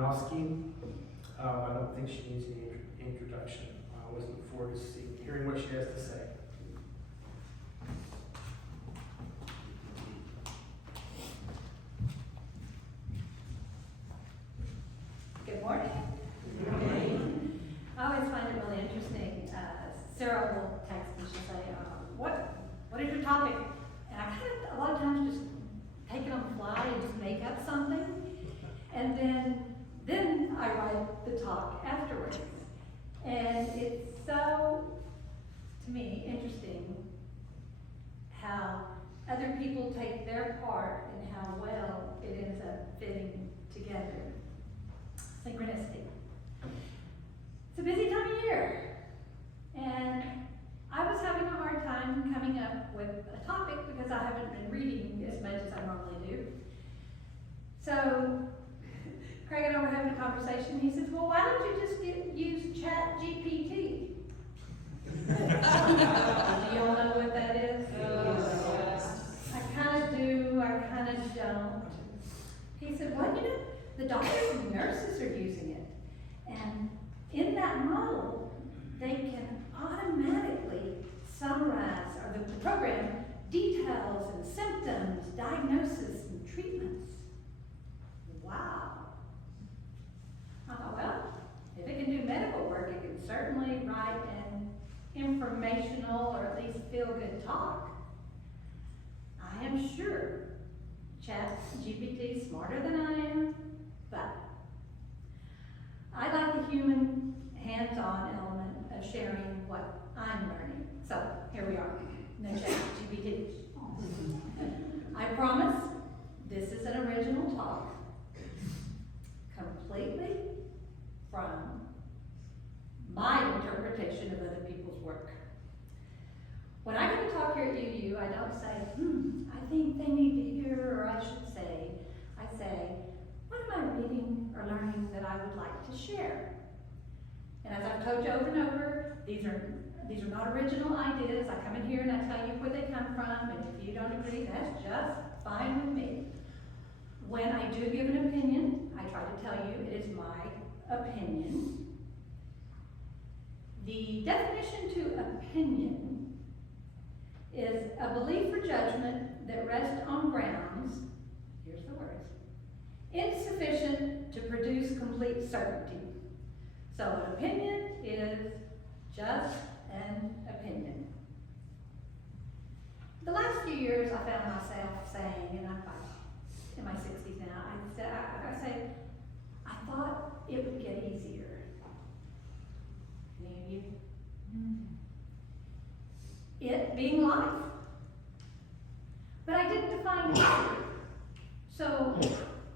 Obenoskey. I don't think she needs any introduction. I always look forward to hearing what she has to say. Good morning. Good morning. I always find it really interesting. Sarah will text me, she'll say, what is your topic? And I kind of, a lot of times, just take it on the fly and just make up something. And then I write the talk afterwards. And it's so, to me, interesting how other people take their part and how well it ends up fitting together. Synchronicity. It's a busy time of year, and I was having a hard time coming up with a topic because I haven't been reading as much as I normally do. So Craig and I were having a conversation. He says, well, why don't you just use Chat GPT? Do y'all know what that is? Yes. I kind of do, I kind of don't. He said, well, you know, the doctors and nurses are using it. And in that model, they can automatically summarize, or the program, details and symptoms, diagnosis and treatments. Wow. I thought, well, if it can do medical work, it can certainly write an informational or at least feel-good talk. I am sure ChatGPT is smarter than I am, but I like the human hands-on element of sharing what I'm learning. So here we are, no ChatGPT. I promise this is an original talk, completely from my interpretation of other people's work. When I give a talk here at UU, I don't say, I think they need to hear, or I should say, I say, what am I reading or learning that I would like to share? And as I've told you over and over, these are not original ideas. I come in here and I tell you where they come from, and if you don't agree, that's just fine with me. When I do give an opinion, I try to tell you it is my opinion. The definition to opinion is a belief or judgment that rests on grounds, here's the words, insufficient to produce complete certainty. So an opinion is just an opinion. The last few years I found myself saying, and I'm in my 60s now, I say, I thought it would get easier. Any of you? It being life. But I didn't define easier. So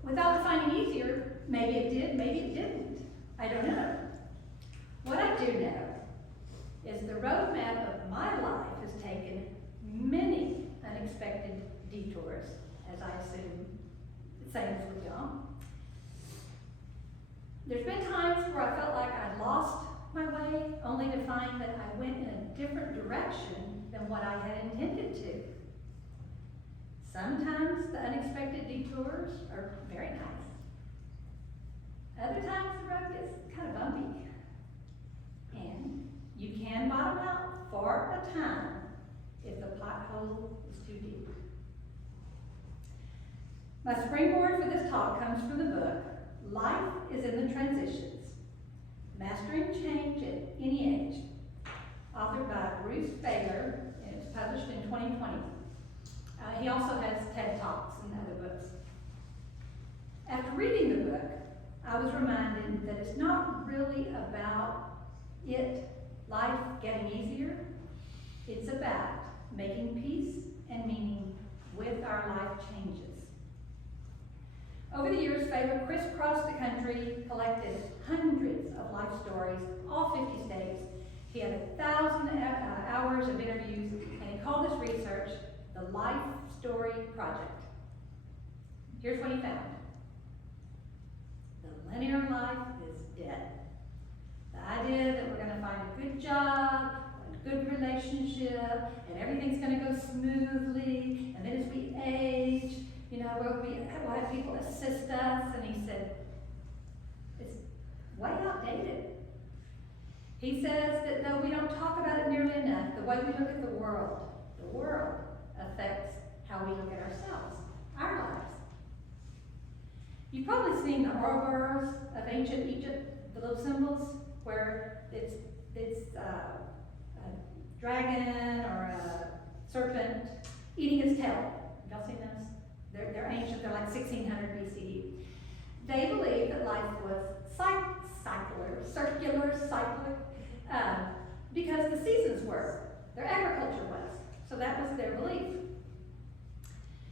without defining easier, maybe it did, maybe it didn't. I don't know. What I do know is the roadmap of my life has taken many unexpected detours, as I assume the same as with y'all. There's been times where I felt like I'd lost my way, only to find that I went in a different direction than what I had intended to. Sometimes the unexpected detours are very nice. Other times the road gets kind of bumpy. And you can bottom out for a time if the pothole is too deep. My springboard for this talk comes from the book, Life is in the Transitions, Mastering Change at Any Age, authored by Bruce Baylor, and it's published in 2020. He also has TED Talks and other books. After reading the book, I was reminded that it's not really about life getting easier. It's about making peace and meaning with our life changes. Over the years, Faber crisscrossed the country, collected hundreds of life stories, all 50 states. He had 1,000 hours of interviews, and he called this research the Life Story Project. Here's what he found. The linear life is dead. The idea that we're going to find a good job, a good relationship, and everything's going to go smoothly, and then as we age, we'll have people assist us. And he said, He says that though we don't talk about it nearly enough, the way we look at the world affects how we look at ourselves, our lives. You've probably seen the Ouroboros of ancient Egypt, the little symbols where it's a dragon or a serpent eating its tail. Have y'all seen those? They're ancient, they're like 1600 BCE. They believe that life was circular, cyclic, because the seasons were, their agriculture was. So that was their belief.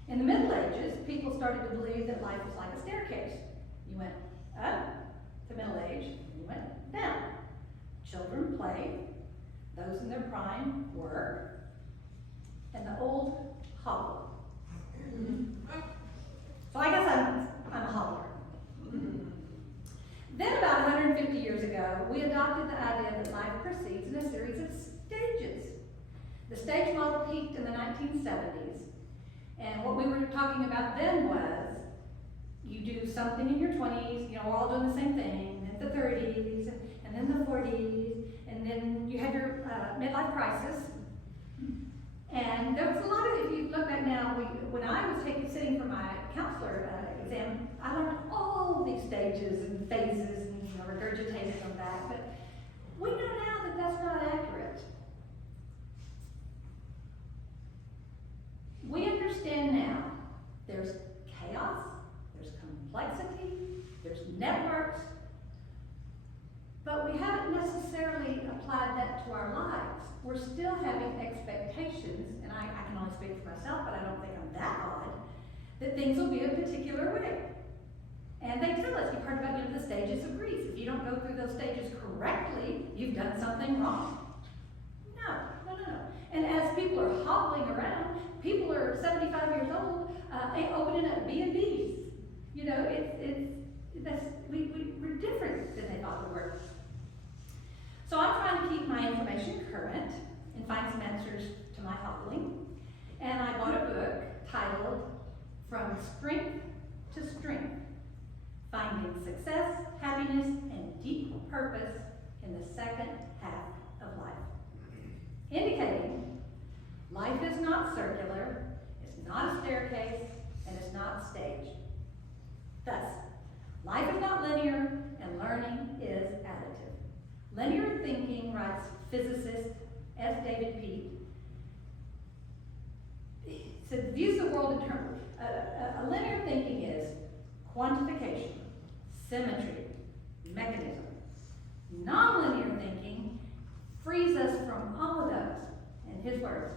In the Middle Ages, people started to believe that life was like a staircase. You went up to middle age, you went down. Children played, those in their prime work, and the old hobble. So I guess I'm a hobbler. Then about 150 years ago, we adopted the idea that life proceeds in a series of stages. The stage model peaked in the 1970s, and what we were talking about then was you do something in your 20s, you know, we're all doing the same thing, and the 30s, and then the 40s, and then you have your midlife crisis. And there was a lot of, if you look back now, when I was sitting for my counselor exam, I learned all these stages and phases and regurgitated them back, but we know now that that's not accurate. We understand now there's chaos, there's complexity, there's networks, but we haven't necessarily applied that to our lives. We're still having expectations, and I can only speak for myself, but I don't think I'm that odd, that things will be a particular way. And they tell us, you've heard about the stages of grief. If you don't go through those stages correctly, you've done something wrong. No. And as people are hobbling around, people are 75 years old, opening up B&Bs. You know, we're different than they thought we were. So I'm trying to keep my information current and find some answers to my hobbling. And I bought a book titled From Strength to Strength, Finding Success, Happiness, and Deep Purpose in the Second Half of Life. Indicating life is not circular, it's not a staircase, and it's not staged. Thus, life is not linear, and learning is additive. Linear thinking, writes physicist S. David Peat, views the world in terms of, a linear thinking is quantification, symmetry, mechanism. Nonlinear thinking frees us from all of those. In his words,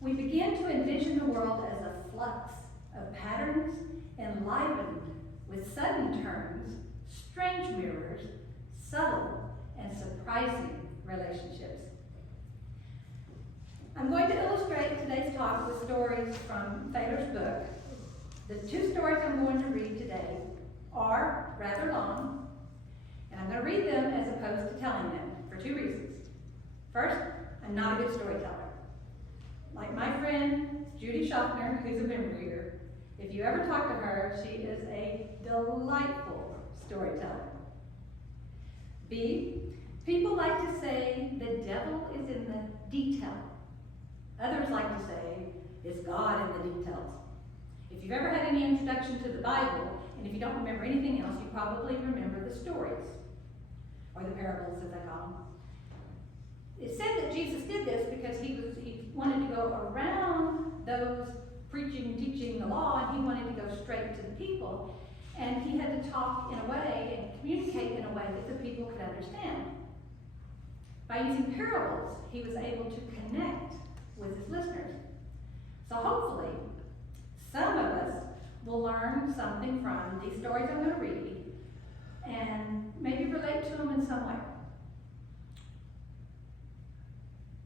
we begin to envision the world as a flux of patterns enlivened with sudden turns, strange mirrors, subtle and surprising relationships. I'm going to illustrate today's talk with stories from Thaler's book. The two stories I'm going to read today are rather long, and I'm going to read them as opposed to telling them for two reasons. First, I'm not a good storyteller. Like my friend Judy Schaffner, who's a member here, if you ever talk to her, she is a delightful storyteller. B, people like to say the devil is in the detail. Others like to say it's God in the details. If you've ever had any introduction to the Bible, and if you don't remember anything else, you probably remember the stories, or the parables as I call them. It said that Jesus did this because he wanted to go around those preaching, teaching the law, and he wanted to go straight to the people. And he had to talk in a way and communicate in a way that the people could understand. By using parables, he was able to connect with his listeners. So hopefully, some of us will learn something from these stories I'm going to read and maybe relate to them in some way.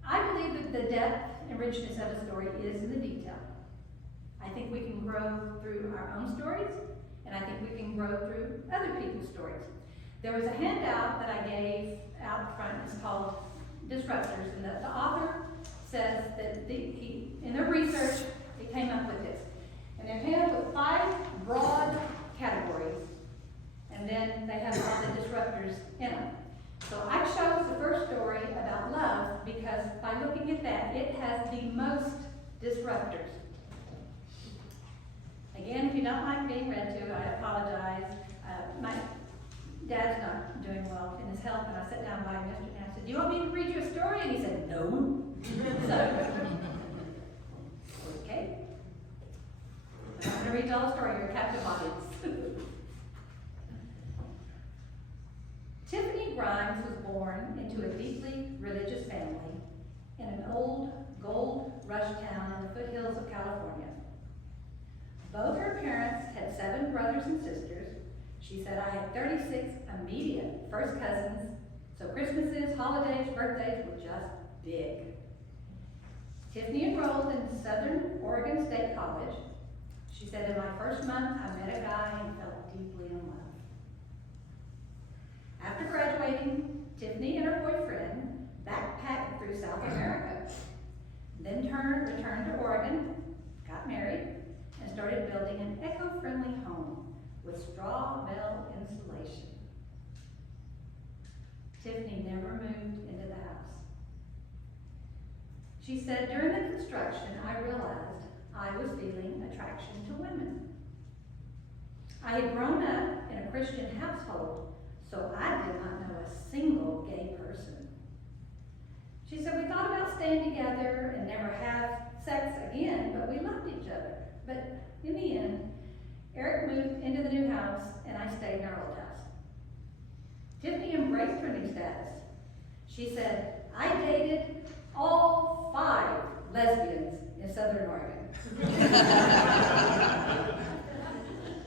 I believe that the depth and richness of a story is in the detail. I think we can grow through our own stories, and I think we can grow through other people's stories. There was a handout that I gave out front. It's called Disruptors, and the author says that in their research, they came up with this. And they're came up with 5 broad categories, and then they have all the disruptors in them. So I chose the first story disruptors. Again, if you don't like being read to, I apologize. My dad's not doing well in his health, and I sat down by him yesterday and I said, "Do you want me to read you a story?" And he said, "No." So, okay. I'm going to read you all the story. You're a captive audience. Tiffany Grimes was born into a deeply religious family in an old gold rush town in the foothills of California. Both her parents had 7 brothers and sisters. She said, "I had 36 immediate first cousins, so Christmases, holidays, birthdays were just big." Tiffany enrolled in Southern Oregon State College. She said, "In my first month, I met a guy and fell deeply in love." After graduating, Tiffany and her boyfriend backpacked through South America, then returned to Oregon, got married, and started building an eco-friendly home with straw bale insulation. Tiffany never moved into the house. She said, "During the construction, I realized I was feeling attraction to women. I had grown up in a Christian household, so I did not know a single gay person." She said, "We thought about staying together and never have sex again, but we loved each other. But in the end, Eric moved into the new house and I stayed in our old house." Tiffany embraced her new status. She said, "I dated all 5 lesbians in Southern Oregon."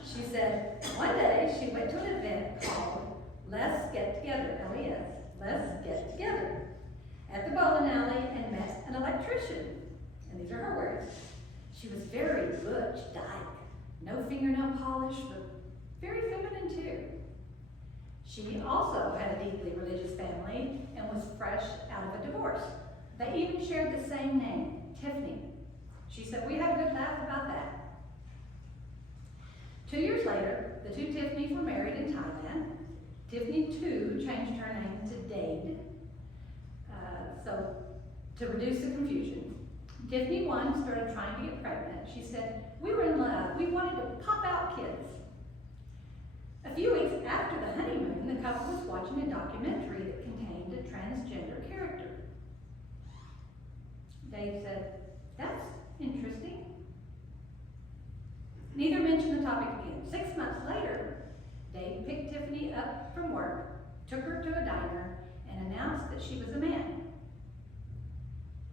She said, one day she went to an event called Let's Get Together, L-E-S, Let's Get Together, at the bowling alley and met an electrician. And these are her words. She was very butch dyke, no fingernail polish, but very feminine too. She also had a deeply religious family and was fresh out of a divorce. They even shared the same name, Tiffany. She said, "We had a good laugh about that." 2 years later, the 2 Tiffanys were married in Thailand. Tiffany, too, changed her name to Dade, so to reduce the confusion. Tiffany 1 started trying to get pregnant. She said, "We were in love. We wanted to pop out kids." A few weeks after the honeymoon, the couple was watching a documentary that contained a transgender character. Dave said, "That's interesting." Neither mentioned the topic again. 6 months later, Dave picked Tiffany up from work, took her to a diner, and announced that she was a man.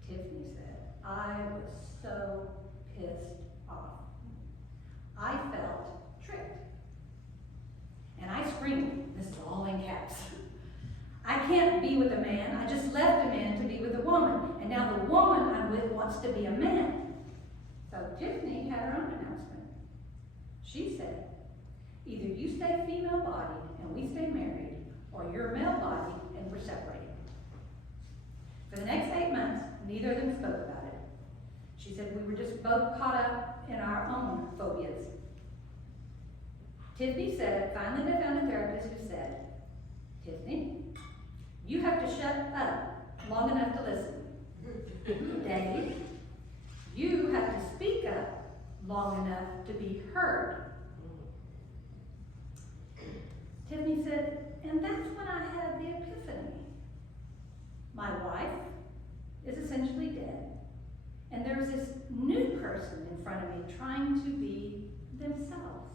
Tiffany said, "I was so pissed off. I felt tricked. And I screamed," this is all in caps, "I can't be with a man. I just left a man to be with a woman. And now the woman I'm with wants to be a man." So Tiffany had her own announcement. She said, "Either you stay female-bodied and we stay married, or you're male-bodied and we're separated." For the next 8 months, neither of them spoke about it. She said, "We were just both caught up in our own phobias." Tiffany said, finally they found a therapist who said, "Tiffany, you have to shut up long enough to listen. Dave, you have to speak up long enough to be heard." Tiffany said, and that's when I had the epiphany. My wife is essentially dead, and there's this new person in front of me trying to be themselves.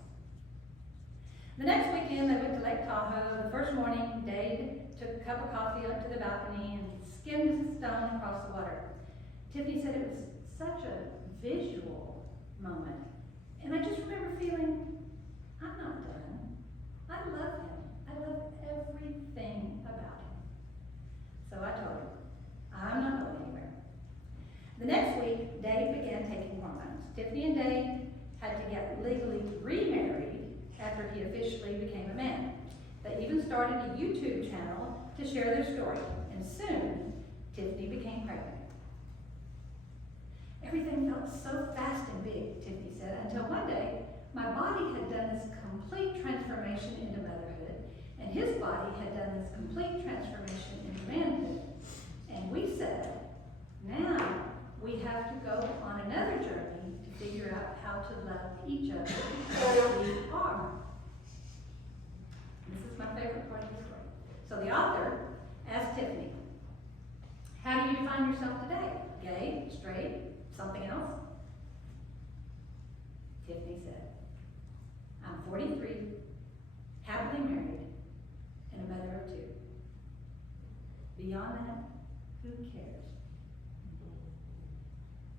The next weekend, they went to Lake Tahoe. The first morning, Dade took a cup of coffee up to the balcony and skimmed the stone across the water. Tiffany said it was such a visual moment. And I just remember feeling, I'm not done. I love him. I love everything about him. So I told him, I'm not going anywhere. The next week, Dave began taking hormones. Tiffany and Dave had to get legally remarried after he officially became a man. They even started a YouTube channel to share their story. And soon, Tiffany became pregnant. Everything felt so fast and big, Tiffany said, until one day, my body had done this complete transformation into motherhood, and his body had done this complete transformation into manhood. And we said, now we have to go on another So the author asked Tiffany, how do you define yourself today? Gay, straight, something else? Tiffany said, I'm 43, happily married, and a mother of 2. Beyond that, who cares?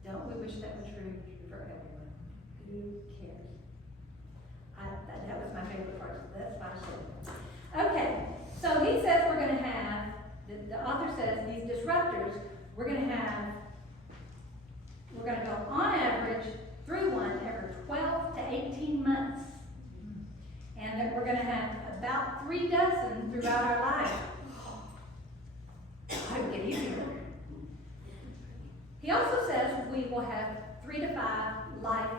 Don't we wish that were true for everyone? Who cares? That was my favorite part, so that's my show. Okay, so he says we're going to have, the author says these disruptors, we're going to go on average through one every 12 to 18 months. And that we're going to have about 3 dozen throughout our life. I would get easier. He also says we will have 3 to 5 life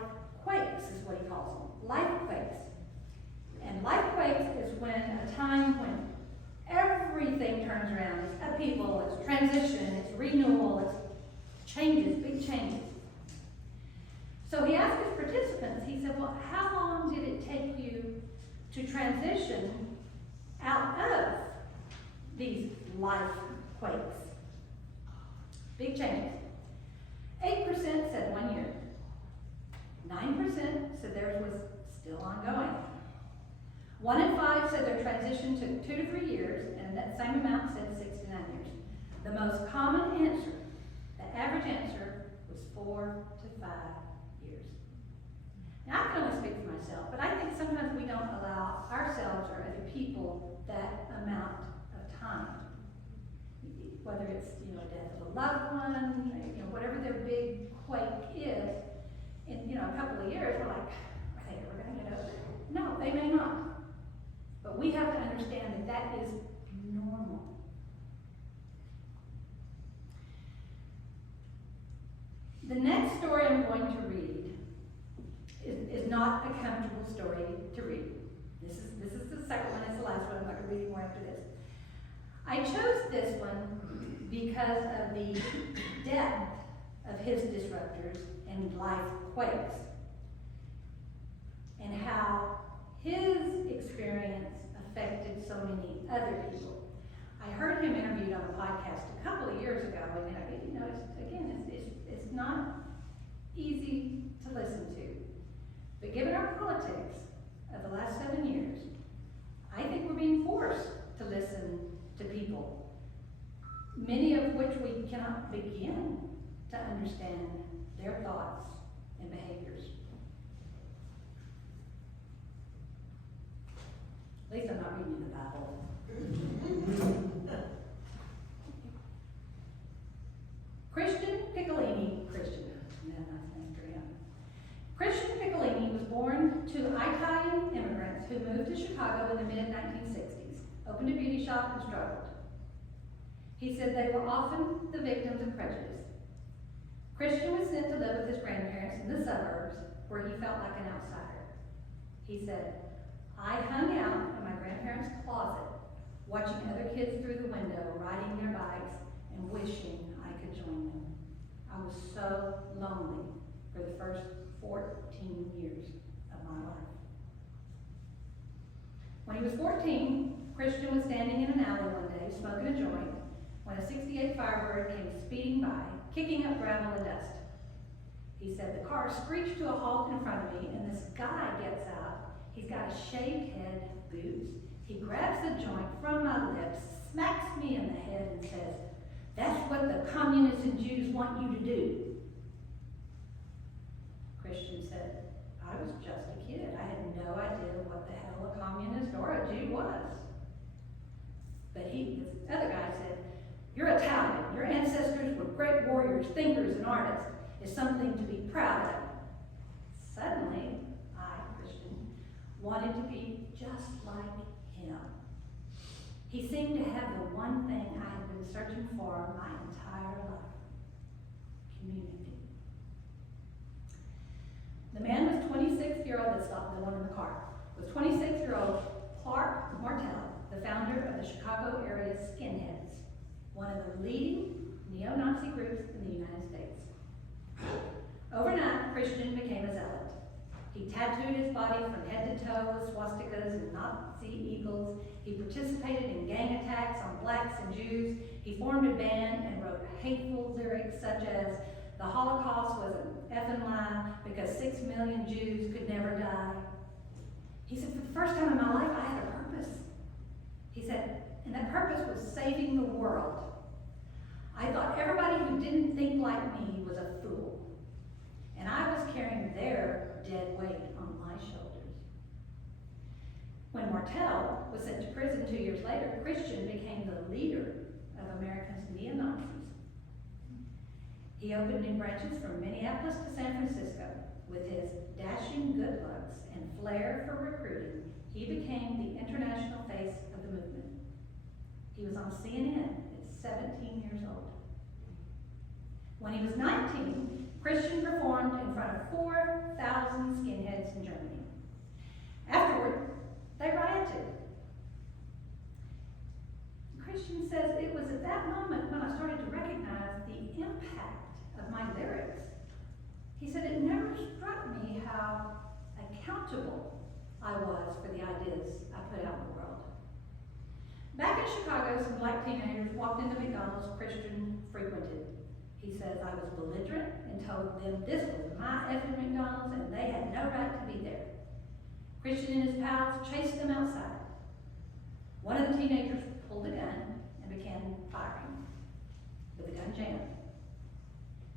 quakes, is what he calls them. Life quakes. And life quakes is when a time when everything turns around. It's upheaval, it's transition, it's renewal, it's changes, big changes. So he asked his participants, he said, well, how long did it take you to transition out of these life quakes? Big changes. 8% said 1 year. 9% said theirs was still ongoing. 1 in 5 said their transition took 2 to 3 years, and that same amount said 6 to 9 years. The most common answer, the average answer, was 4 to 5 years. Now, I can only speak for myself, but I think sometimes we don't allow ourselves or other people that amount of time. Whether it's, death of a loved one, whatever their big quake is, in, a couple of years, we're like, are they ever going to get over it? No, they may not. But we have to understand that that is normal. The next story I'm going to read is not a comfortable story to read. This is the second one, it's the last one, I'm not going to read more after this. I chose this one because of the depth of his disruptors and life quakes, and how his experience affected so many other people. I heard him interviewed on a podcast a couple of years ago, and it's not easy to listen to. But given our politics of the last 7 years, I think we're being forced to listen to people, many of which we cannot begin to understand their thoughts and behaviors. At least I'm not reading the Bible. Christian Piccolini was born to Italian immigrants who moved to Chicago in the mid-1960s, opened a beauty shop and struggled. He said they were often the victims of prejudice. Christian was sent to live with his grandparents in the suburbs where he felt like an outsider. He said, I hung out in my grandparents' closet, watching other kids through the window, riding their bikes, and wishing I could join them. I was so lonely for the first 14 years of my life. When he was 14, Christian was standing in an alley one day, smoking a joint, when a 68 Firebird came speeding by, kicking up gravel and dust. He said, the car screeched to a halt in front of me, and this guy gets out. He's got a shaved head, boots. He grabs the joint from my lips, smacks me in the head, and says, that's what the communists and Jews want you to do. Christian said, I was just a kid. I had no idea what the hell a communist or a Jew was. But this other guy said, you're Italian. Your ancestors were great warriors, thinkers, and artists. It's something to be proud of. Suddenly, I, Christian, wanted to be just like him. He seemed to have the one thing I had been searching for my entire life: community. The man was 26-year-old, that's not the one in the car, was 26-year-old Clark Martel, the founder of the Chicago area Skinheads, one of the leading neo-Nazi groups in the United States. Overnight, Christian became a zealot. He tattooed his body from head to toe with swastikas and Nazi eagles. He participated in gang attacks on blacks and Jews. He formed a band and wrote hateful lyrics such as, "The Holocaust was an effing lie because 6 million Jews could never die." He said, "For the first time in my life, I had a purpose." He said, and that purpose was saving the world. "I thought everybody who didn't think like me was a fool. And I was carrying their dead weight on my shoulders." When Martel was sent to prison 2 years later, Christian became the leader of America's neo-Nazis. He opened new branches from Minneapolis to San Francisco. With his dashing good looks and flair for recruiting, he became the international face of the movement. He was on CNN at 17 years old. When he was 19, Christian performed in front of 4,000 skinheads in Germany. Afterward, they rioted. Christian says, "It was at that moment when I started to recognize the impact of my lyrics." He said, "It never struck me how accountable I was for the ideas I put out in the world." Back in Chicago, some black teenagers walked into McDonald's Christian frequented. He says, "I was belligerent and told them this was my effing McDonald's and they had no right to be there." Christian and his pals chased them outside. One of the teenagers pulled a gun and began firing, but the gun jammed.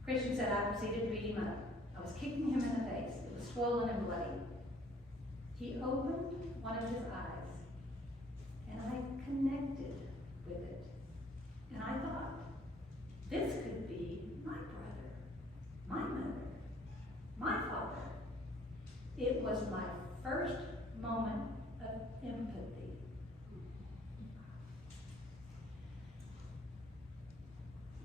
Christian said, "I proceeded to beat him up. I was kicking him in the face. It was swollen and bloody. He opened one of his eyes, and I connected with it. And I thought, this could be my brother, my mother, my father." It was my first moment of empathy.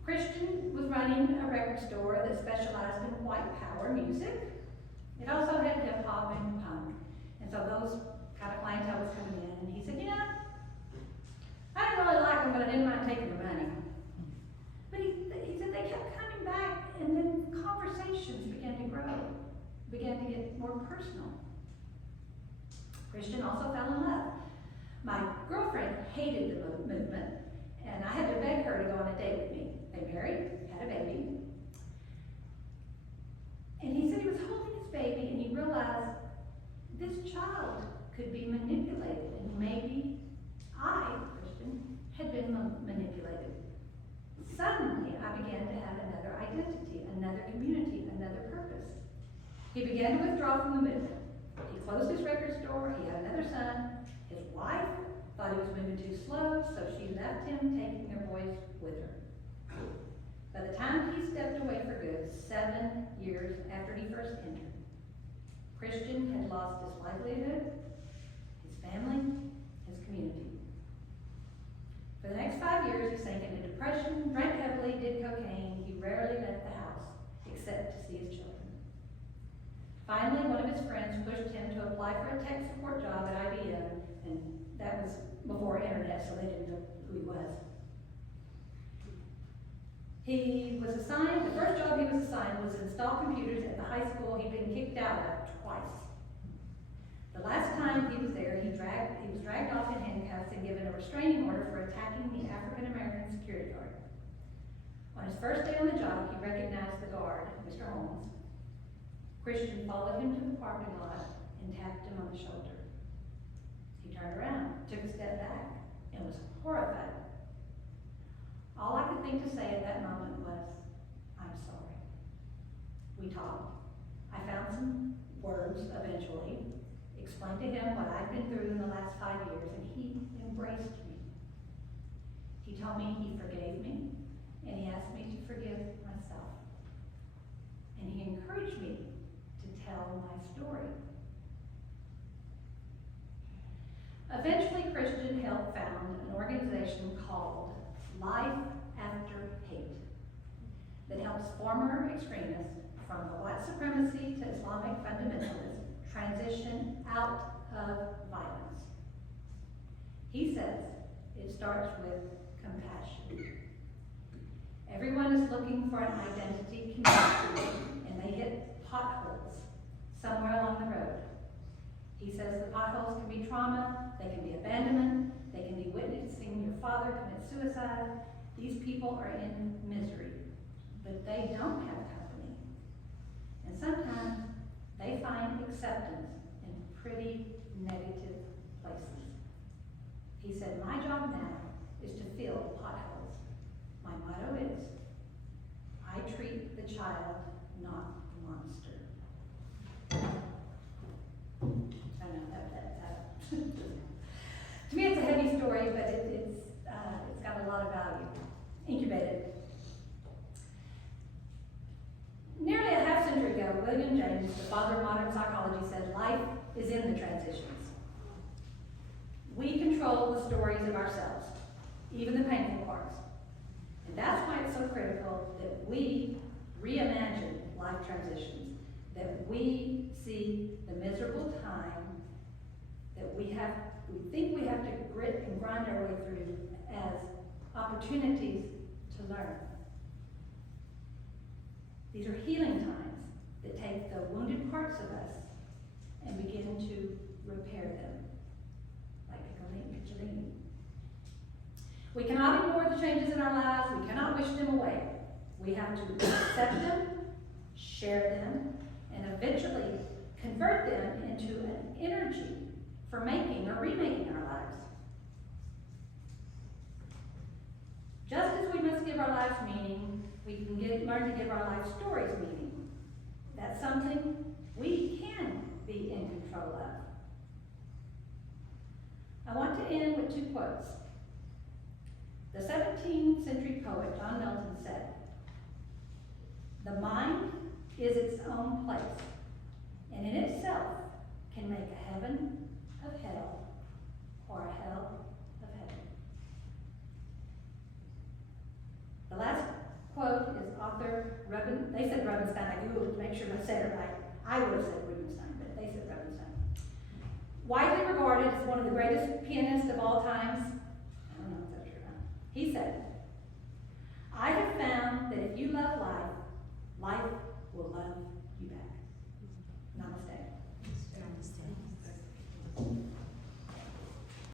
Christian was running a record store that specialized in white power music. It also had hip hop and punk. And so those kind of clientele was coming in, and he said, "I didn't really like them, but I didn't mind taking the money." But he said they kept coming back, and then conversations began to grow, began to get more personal. Christian also fell in love. My girlfriend hated the movement, and I had to beg her to go on a date with me. They married, had a baby. And he said he was holding his baby, and he realized this child could be manipulated, and maybe I, Christian, had been manipulated. Suddenly, I began to have another identity, another community, another purpose. He began to withdraw from the movement. He closed his record store, he had another son. His wife thought he was moving too slow, so she left him, taking their boys with her. By the time he stepped away for good, 7 years after he first entered, Christian had lost his livelihood, his family, his community. For the next 5 years, he sank into depression, drank heavily, did cocaine. He rarely left the house, except to see his children. Finally, one of his friends pushed him to apply for a tech support job at IBM, and that was before internet, so they didn't know who he was. He was assigned, the first job he was assigned was to install computers at the high school he'd been kicked out of twice. The last time he was there, he was dragged off in handcuffs and given a restraining order for attacking the African-American security guard. On his first day on the job, he recognized the guard, Mr. Holmes. Christian followed him to the parking lot and tapped him on the shoulder. He turned around, took a step back, and was horrified. All I could think to say at that moment was, "I'm sorry." We talked. I found some words eventually, explained to him what I'd been through in the last 5 years, and he embraced me. He told me he forgave me, and he asked me to forgive myself. And he encouraged me to tell my story. Eventually, Christian helped found an organization called Life After Hate that helps former extremists from the white supremacy to Islamic fundamentalism transition out of violence. He says it starts with compassion. Everyone is looking for an identity community, and they hit potholes somewhere along the road. He says the potholes can be trauma, aside, these people are in misery, but they don't have company. And sometimes they find acceptance in pretty negative places. He said, my job now is to fill potholes. My motto is, I treat the child, not the monster. I know that. To me, it's a heavy story, but it's got a lot of value. Incubated. Nearly a half century ago, William James, the father of modern psychology, said life is in the transitions. We control the stories of ourselves, even the painful parts. And that's why it's so critical that we reimagine life transitions, that we see the miserable time that we think we have to grit and grind our way through as opportunities to learn. These are healing times that take the wounded parts of us and begin to repair them, like Piccolini. We cannot ignore the changes in our lives. We cannot wish them away. We have to accept them, share them, and eventually convert them into an energy for making or remaking our lives. Just as we must give our lives meaning, we can learn to give our life stories meaning. That's something we can be in control of. I want to end with two quotes. The 17th century poet John Milton said, "The mind is its own place, and in itself can make a heaven of hell or a hell of heaven." The last quote is author they said Rubinstein. I googled to make sure I said it right. I would have said Rubinstein, but they said Rubinstein. Widely regarded as one of the greatest pianists of all times. I don't know if that's true or not. He said, "I have found that if you love life, life